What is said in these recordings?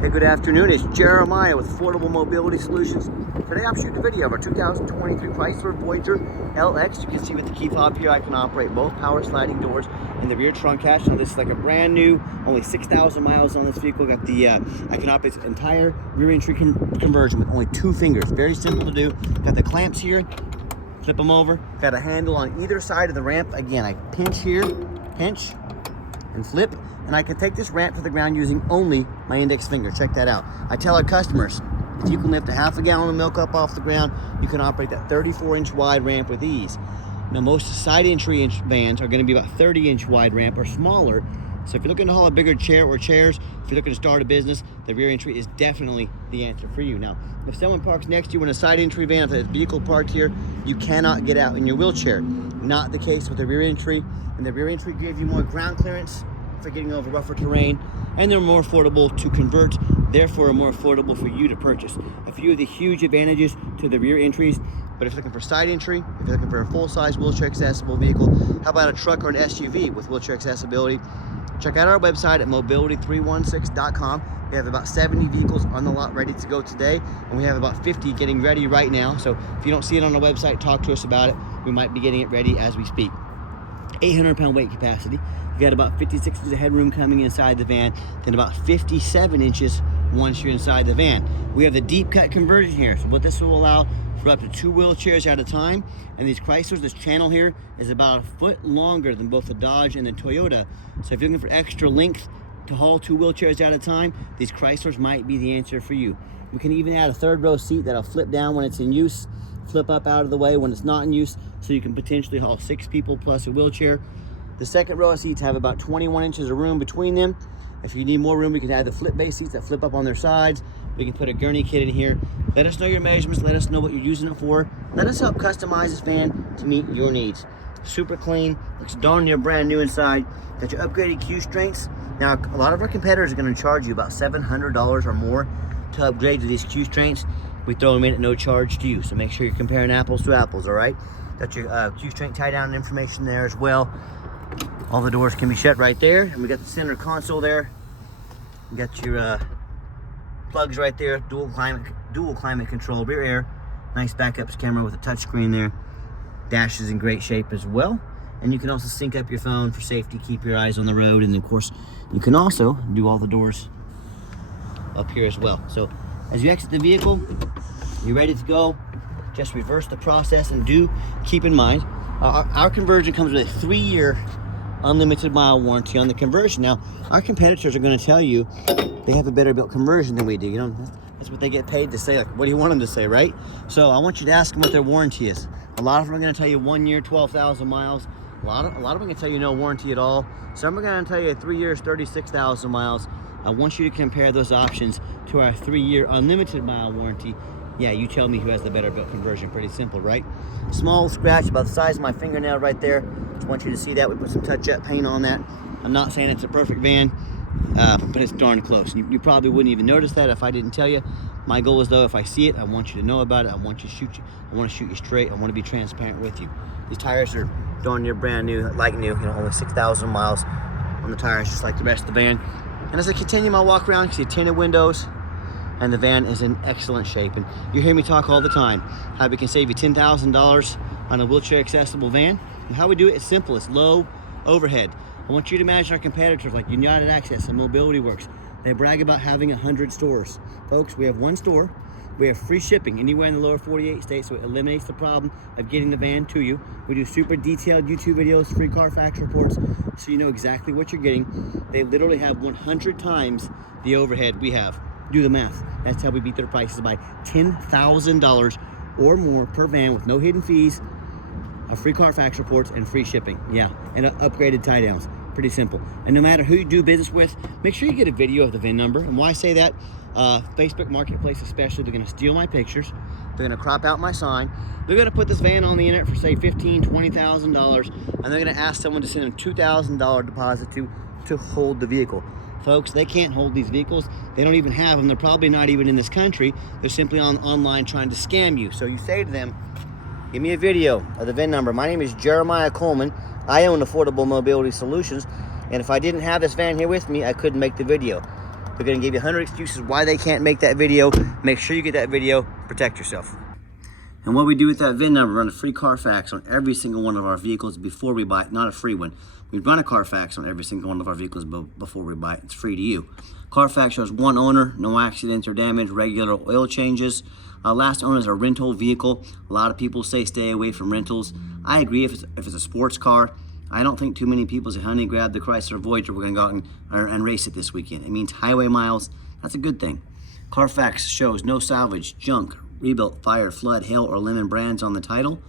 Hey, good afternoon. It's Jeremiah with Affordable Mobility Solutions. Today I'm shooting a video of our 2023 Chrysler Voyager LX. You can see with the key fob here, I can operate both power sliding doors and the rear trunk hatch. Now this is like a brand new, only 6,000 miles on this vehicle. Got the, I can operate this entire rear entry conversion with only 2 fingers. Very simple to do. Got the clamps here, flip them over. Got a handle on either side of the ramp. Again, I pinch here, pinch, and flip. And I can take this ramp to the ground using only my index finger. Check that out. I tell our customers, if you can lift a half a gallon of milk up off the ground, you can operate that 34-inch wide ramp with ease. Now, most side entry vans are going to be about 30-inch wide ramp or smaller. So if you're looking to haul a bigger chair or chairs, if you're looking to start a business, the rear entry is definitely the answer for you. Now, if someone parks next to you in a side entry van, if there's a vehicle parked here, you cannot get out in your wheelchair. Not the case with the rear entry. And the rear entry gives you more ground clearance for getting over rougher terrain, and they're more affordable to convert, therefore more affordable for you to purchase. A few of the huge advantages to the rear entries. But if you're looking for side entry, if you're looking for a full-size wheelchair accessible vehicle, how about a truck or an SUV with wheelchair accessibility? Check out our website at mobility316.com. We have about 70 vehicles on the lot ready to go today, and we have about 50 getting ready right now. So if you don't see it on the website, talk to us about it. We might be getting it ready as we speak. 800-pound weight capacity. You got about 56 inches of headroom coming inside the van, then about 57 inches once you're inside the van. We have the deep cut conversion here. So what this will allow for up to 2 wheelchairs at a time. And these Chryslers, this channel here is about 1 foot longer than both the Dodge and the Toyota. So if you're looking for extra length to haul 2 wheelchairs at a time, these Chryslers might be the answer for you. We can even add a 3rd row seat that'll flip down when it's in use, flip up out of the way when it's not in use, so you can potentially haul 6 people plus a wheelchair. The 2nd row of seats have about 21 inches of room between them. If you need more room, we can add the flip base seats that flip up on their sides. We can put a gurney kit in here. Let us know your measurements. Let us know what you're using it for. Let us help customize this van to meet your needs. Super clean, looks darn near brand new inside. Got your upgraded Q strengths. Now, a lot of our competitors are going to charge you about $700 or more to upgrade to these Q strengths. We throw them in at no charge to you, so make sure you're comparing apples to apples, all right? Got your Q strength tie down information there as well. All the doors can be shut right there, and we got the center console there. We got your plugs right there, dual climate control, rear air, nice backup camera with a touch screen there. Dash is in great shape as well, and you can also sync up your phone for safety, keep your eyes on the road, and of course, you can also do all the doors up here as well. So as you exit the vehicle, you're ready to go. Just reverse the process, and do keep in mind, our conversion comes with a 3-year unlimited mile warranty on the conversion. Now, our competitors are going to tell you they have a better built conversion than we do. You know, that's what they get paid to say. Like, what do you want them to say, right? So I want you to ask them what their warranty is. A lot of them are going to tell you 1 year, 12,000 miles. A lot of them are going to tell you no warranty at all. Some are going to tell you 3 years, 36,000 miles. I want you to compare those options to our 3-year unlimited mile warranty. Yeah, you tell me who has the better built conversion. Pretty simple, right? Small scratch about the size of my fingernail right there. Just want you to see that. We put some touch-up paint on that. I'm not saying it's a perfect van, but it's darn close. You probably wouldn't even notice that if I didn't tell you. My goal is, though, if I see it, I want you to know about it. I want to shoot you. I want to shoot you straight. I want to be transparent with you. These tires are darn near brand new, like new. You know, only 6,000 miles on the tires, just like the rest of the van. And as I continue my walk around, you see tinted windows, and the van is in excellent shape. And you hear me talk all the time how we can save you $10,000 on a wheelchair accessible van. And how we do it is simple. It's low overhead. I want you to imagine our competitors like United Access and Mobility Works. They brag about having 100 stores. Folks, we have 1 store. We have free shipping anywhere in the lower 48 states, so it eliminates the problem of getting the van to you. We do super detailed YouTube videos, free Carfax reports, so you know exactly what you're getting. They literally have 100 times the overhead we have. Do the math. That's how we beat their prices by $10,000 or more per van with no hidden fees, free Carfax reports, and free shipping. Yeah, and upgraded tie downs. Pretty simple. And no matter who you do business with, make sure you get a video of the VIN number. And why I say that, Facebook Marketplace especially, they're going to steal my pictures. They're going to crop out my sign. They're going to put this van on the internet for, say, $15,000, $20,000, and they're going to ask someone to send them $2,000 deposit to hold the vehicle. Folks, they can't hold these vehicles. They don't even have them. They're probably not even in this country. They're simply online trying to scam you. So you say to them, give me a video of the VIN number. My name is Jeremiah Coleman. I own Affordable Mobility Solutions. And if I didn't have this van here with me, I couldn't make the video. They're going to give you 100 excuses why they can't make that video. Make sure you get that video. Protect yourself. And what we do with that VIN number, run a free Carfax on every single one of our vehicles before we buy it. Not a free one. We run a Carfax on every single one of our vehicles before we buy it. It's free to you. Carfax shows one owner, no accidents or damage, regular oil changes. Last owner is a rental vehicle. A lot of people say stay away from rentals. I agree if it's a sports car. I don't think too many people say, honey, grab the Chrysler Voyager. We're going to go out and race it this weekend. It means highway miles. That's a good thing. Carfax shows no salvage, junk, rebuilt, fire, flood, hail, or lemon brands on the title,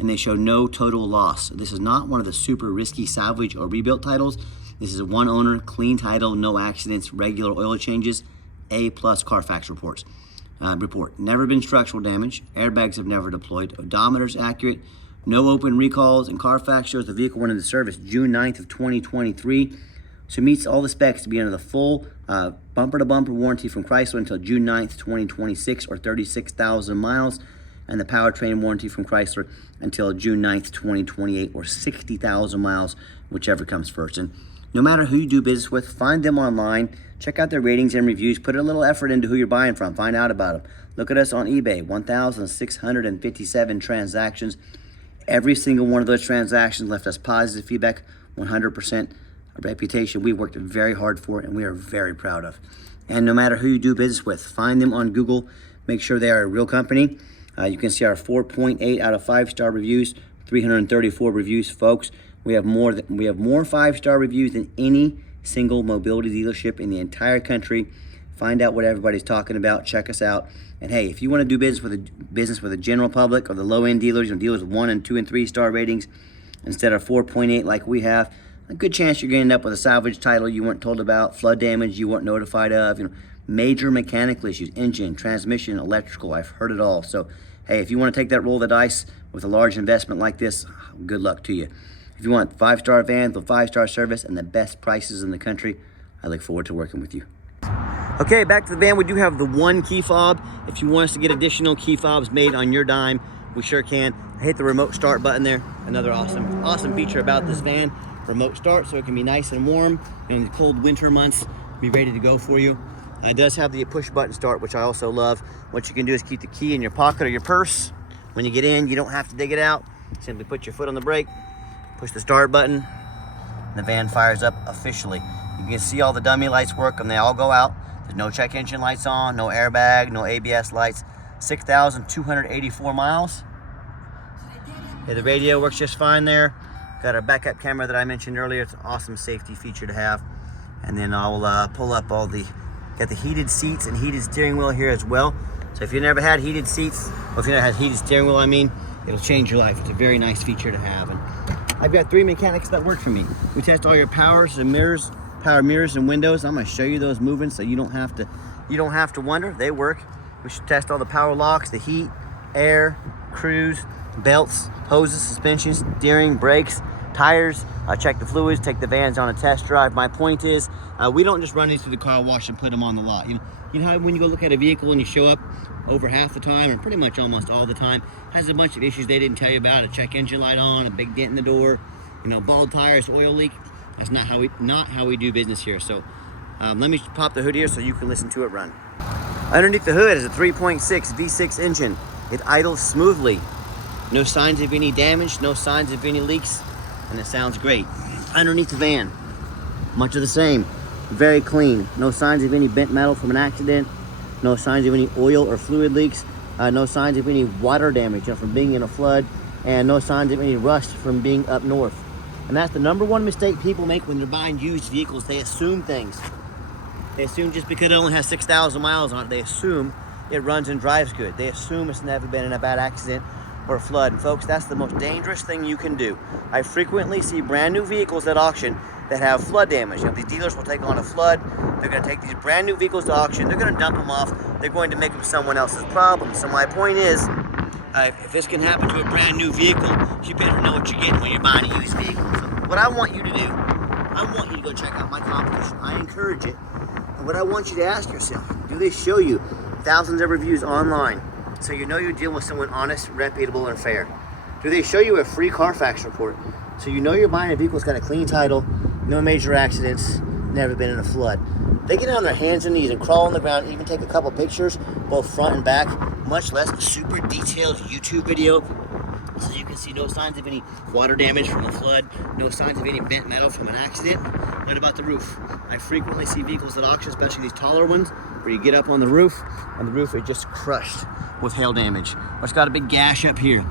and they show no total loss. This is not one of the super risky salvage or rebuilt titles. This is a one owner, clean title, no accidents, regular oil changes, A+ Carfax report. Never been structural damage, airbags have never deployed, odometer's accurate, no open recalls, and Carfax shows the vehicle went into service June 9th of 2023. So it meets all the specs to be under the full bumper-to-bumper warranty from Chrysler until June 9th, 2026, or 36,000 miles, and the powertrain warranty from Chrysler until June 9th, 2028, or 60,000 miles, whichever comes first. And no matter who you do business with, find them online, check out their ratings and reviews, put a little effort into who you're buying from, find out about them. Look at us on eBay, 1,657 transactions. Every single one of those transactions left us positive feedback, 100%. A reputation we worked very hard for and we are very proud of. And no matter who you do business with, find them on Google, make sure they are a real company. You can see our 4.8 out of 5-star reviews, 334 reviews, folks. We have more 5-star reviews than any single mobility dealership in the entire country. Find out what everybody's talking about, check us out. And hey, if you want to do business with a general public or the low-end dealers, dealers with 1 and 2 and 3-star ratings instead of 4.8 like we have, a good chance you're going to end up with a salvage title you weren't told about, flood damage you weren't notified of, major mechanical issues, engine, transmission, electrical. I've heard it all. So, hey, if you want to take that roll of the dice with a large investment like this, good luck to you. If you want 5-star vans with 5-star service and the best prices in the country, I look forward to working with you. Okay, back to the van. We do have the one key fob. If you want us to get additional key fobs made on your dime, we sure can. Hit the remote start button there. Another awesome feature about this van. Remote start, so it can be nice and warm in the cold winter months, be ready to go for you. It does have the push button start, which I also love. What you can do is keep the key in your pocket or your purse. When you get in, you don't have to dig it out. Simply put your foot on the brake, push the start button, and the van fires up officially. You can see all the dummy lights work and they all go out. There's no check engine lights on, no airbag, no ABS lights. 6,284 miles. Okay, the radio works just fine there. Got our backup camera that I mentioned earlier. It's an awesome safety feature to have. And then I'll pull up got the heated seats and heated steering wheel here as well. So if you never had heated seats, or if you never had heated steering wheel, it'll change your life. It's a very nice feature to have. And I've got 3 mechanics that work for me. We test all your powers and mirrors, power mirrors and windows. I'm gonna show you those moving so you don't have to wonder. They work. We should test all the power locks, the heat, air, cruise, belts, hoses, suspensions, steering, brakes, tires, check the fluids, take the vans on a test drive. My point is, we don't just run these through the car wash and put them on the lot. You know how when you go look at a vehicle and you show up over half the time, or pretty much almost all the time, has a bunch of issues they didn't tell you about, a check engine light on, a big dent in the door, bald tires, oil leak. That's not how we do business here. So let me pop the hood here so you can listen to it run. Underneath the hood is a 3.6 V6 engine. It idles smoothly. No signs of any damage, no signs of any leaks, and it sounds great. Underneath the van, much of the same. Very clean. No signs of any bent metal from an accident. No signs of any oil or fluid leaks. No signs of any water damage from being in a flood. And no signs of any rust from being up north. And that's the #1 mistake people make when they're buying used vehicles. They assume things. They assume just because it only has 6,000 miles on it, they assume it runs and drives good. They assume it's never been in a bad accident or a flood. And folks, that's the most dangerous thing you can do. I frequently see brand new vehicles at auction that have flood damage. These dealers will take on a flood. They're going to take these brand new vehicles to auction. They're going to dump them off. They're going to make them someone else's problem. So my point is, if this can happen to a brand new vehicle, you better know what you're getting when you're buying a used vehicle. So what I want you to do, I want you to go check out my competition. I encourage it. And what I want you to ask yourself, do they show you thousands of reviews online so you know you're dealing with someone honest, reputable, and fair? Do they show you a free Carfax report so you know you're buying a vehicle that's got a clean title, no major accidents, never been in a flood? They get on their hands and knees and crawl on the ground, even take a couple pictures, both front and back, much less a super detailed YouTube video. So you can see no signs of any water damage from a flood, no signs of any bent metal from an accident. What about the roof? I frequently see vehicles at auction, especially these taller ones, where you get up on the roof, and the roof is just crushed with hail damage. Or it's got a big gash up here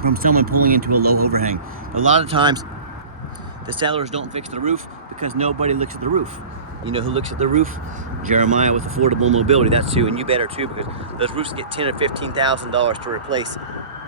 from someone pulling into a low overhang. A lot of times, the sellers don't fix the roof because nobody looks at the roof. You know who looks at the roof? Jeremiah with Affordable Mobility. That's who, and you better too, because those roofs get $10,000 or $15,000 to replace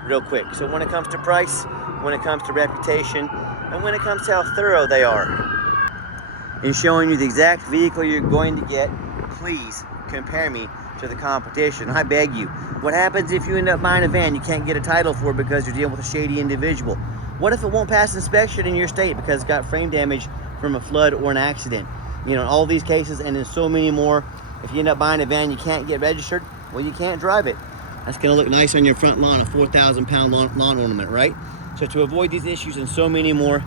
real quick. So when it comes to price, when it comes to reputation, and when it comes to how thorough they are in showing you the exact vehicle you're going to get, please compare me to the competition. I beg you. What happens if you end up buying a van you can't get a title for because you're dealing with a shady individual? What if it won't pass inspection in your state because it's got frame damage from a flood or an accident? You know, in all these cases, and in so many more, if you end up buying a van you can't get registered, well, you can't drive it. That's going to look nice on your front lawn, a 4,000-pound lawn ornament, right? So to avoid these issues and so many more,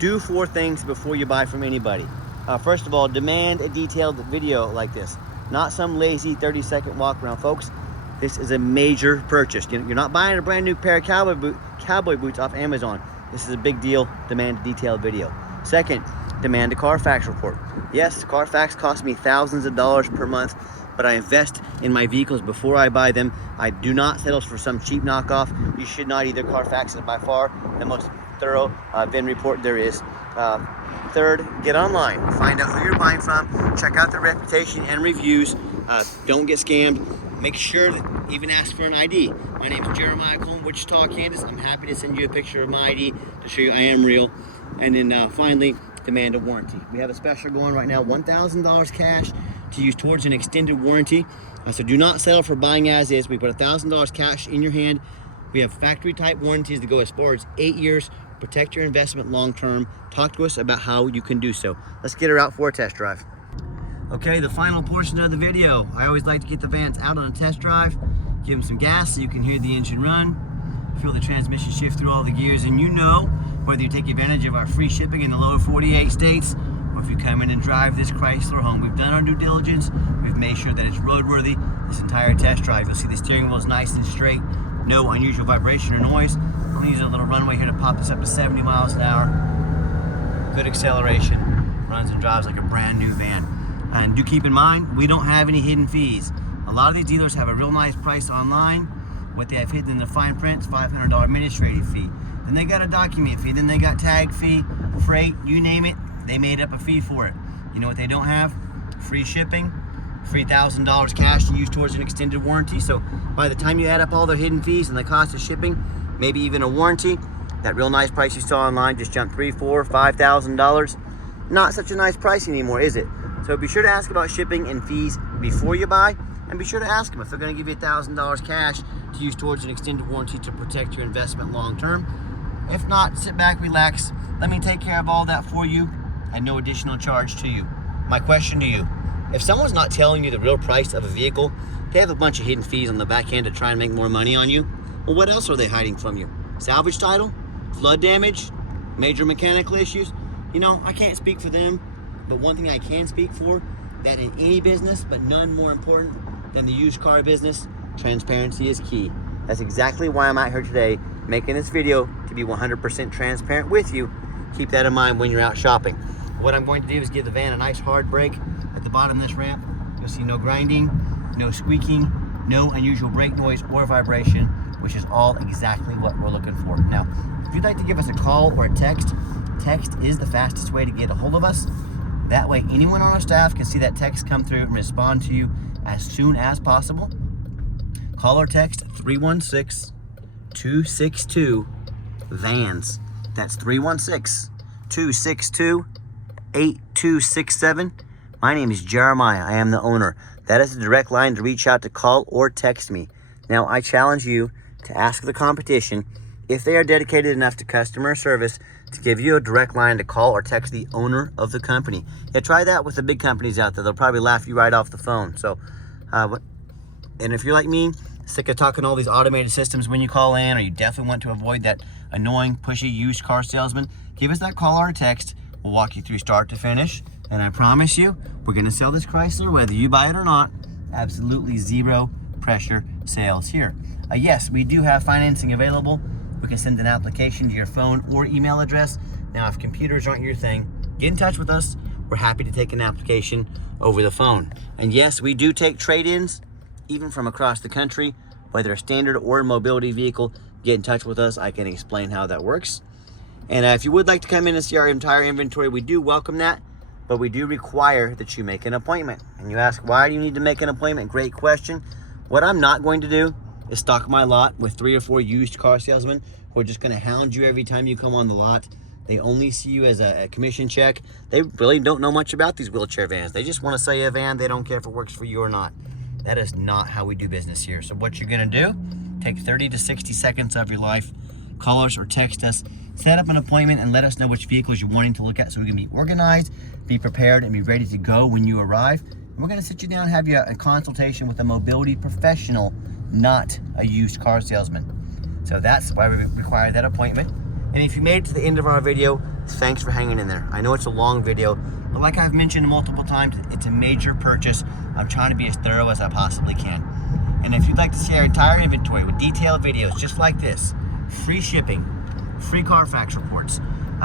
do 4 things before you buy from anybody. First of all, demand a detailed video like this, not some lazy 30-second walk around, folks. This is a major purchase. You're not buying a brand new pair of cowboy boots off Amazon. This is a big deal. Demand a detailed video. Second, demand a Carfax report. Yes, Carfax costs me thousands of dollars per month, but I invest in my vehicles before I buy them. I do not settle for some cheap knockoff. You should not either. Carfax is by far the most thorough VIN report there is. Third, get online. Find out who you're buying from. Check out their reputation and reviews. Don't get scammed. Make sure that even ask for an ID. My name is Jeremiah Coleman, Wichita, Kansas. I'm happy to send you a picture of my ID to show you I am real. And then finally, demand a warranty. We have a special going right now, $1,000 cash to use towards an extended warranty. So do not settle for buying as is. We put $1,000 cash in your hand. We have factory type warranties that go as far as 8 years. Protect your investment long term. Talk to us about how you can do so. Let's get her out for a test drive. Okay, the final portion of the video. I always like to get the vans out on a test drive, give them some gas so you can hear the engine run, feel the transmission shift through all the gears, and you know whether you take advantage of our free shipping in the lower 48 states or if you come in and drive this Chrysler home. We've done our due diligence. We've made sure that it's roadworthy this entire test drive. You'll see the steering wheel is nice and straight, no unusual vibration or noise. I'm going to use a little runway here to pop this up to 70 miles an hour. Good acceleration. Runs and drives like a brand new van. And do keep in mind, we don't have any hidden fees. A lot of these dealers have a real nice price online. What they have hidden in the fine print is $500 administrative fee. Then they got a document fee. Then they got tag fee, freight, you name it. They made up a fee for it. You know what they don't have? Free shipping, free $1,000 cash to use towards an extended warranty. So by the time you add up all their hidden fees and the cost of shipping, maybe even a warranty, that real nice price you saw online just jumped $3,000, $4,000, $5,000. Not such a nice price anymore, is it? So be sure to ask about shipping and fees before you buy, and be sure to ask them if they're going to give you $1,000 cash to use towards an extended warranty to protect your investment long term. If not, sit back, relax. Let me take care of all that for you at no additional charge to you. My question to you, if someone's not telling you the real price of a vehicle, they have a bunch of hidden fees on the back end to try and make more money on you, well, what else are they hiding from you? Salvage title? Flood damage? Major mechanical issues? You know, I can't speak for them, but one thing I can speak for, that in any business, but none more important than the used car business, transparency is key. That's exactly why I'm out here today, making this video to be 100% transparent with you. Keep that in mind when you're out shopping. What I'm going to do is give the van a nice hard brake at the bottom of this ramp. You'll see no grinding, no squeaking, no unusual brake noise or vibration, which is all exactly what we're looking for. Now, if you'd like to give us a call or a text is the fastest way to get a hold of us. That way, anyone on our staff can see that text come through and respond to you as soon as possible. Call or text 316-262-VANS. That's 316-262-8267. My name is Jeremiah. I am the owner. That is the direct line to reach out to call or text me. Now, I challenge you to ask the competition if they are dedicated enough to customer service to give you a direct line to call or text the owner of the company. Yeah, try that with the big companies out there. They'll probably laugh you right off the phone. So, and if you're like me, sick of talking all these automated systems when you call in, or you definitely want to avoid that annoying, pushy used car salesman, give us that call or text. We'll walk you through start to finish, and I promise you, We're gonna sell this Chrysler whether you buy it or not. Absolutely zero pressure sales here. Yes, we do have financing available. We can send an application to your phone or email address. Now, if computers aren't your thing, get in touch with us. We're happy to take an application over the phone. And yes, we do take trade-ins, even from across the country, whether a standard or a mobility vehicle. Get in touch with us. I can explain how that works. And if you would like to come in and see our entire inventory, we do welcome that, but we do require that you make an appointment. And you ask, why do you need to make an appointment? Great question. What I'm not going to do is stock my lot with 3 or 4 used car salesmen who are just going to hound you every time you come on the lot. They only see you as a commission check. They really don't know much about these wheelchair vans. They just want to sell you a van. They don't care if it works for you or not. That is not how we do business here. So what you're going to do, take 30 to 60 seconds of your life, call us or text us, set up an appointment, and let us know which vehicles you're wanting to look at so we can be organized, be prepared, and be ready to go when you arrive. And we're going to sit you down and have you a consultation with a mobility professional, not a used car salesman. So that's why we require that appointment. And if you made it to the end of our video, thanks for hanging in there. I know it's a long video, but like I've mentioned multiple times, it's a major purchase. I'm trying to be as thorough as I possibly can. And if you'd like to see our entire inventory with detailed videos just like this, free shipping, free Carfax reports,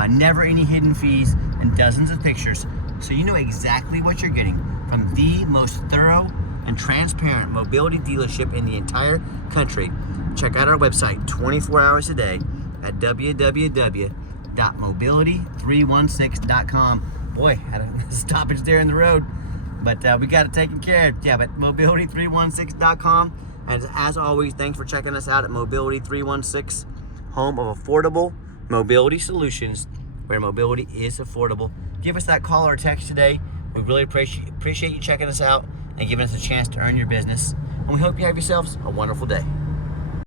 never any hidden fees, and dozens of pictures, so you know exactly what you're getting from the most thorough and transparent mobility dealership in the entire country, check out our website 24 hours a day at www.mobility316.com. Boy, had a stoppage there in the road, but we got it taken care of. Yeah, but mobility316.com. And as always, thanks for checking us out at Mobility 316, home of affordable mobility solutions, where mobility is affordable. Give us that call or text today. We really appreciate you checking us out and giving us a chance to earn your business. And we hope you have yourselves a wonderful day.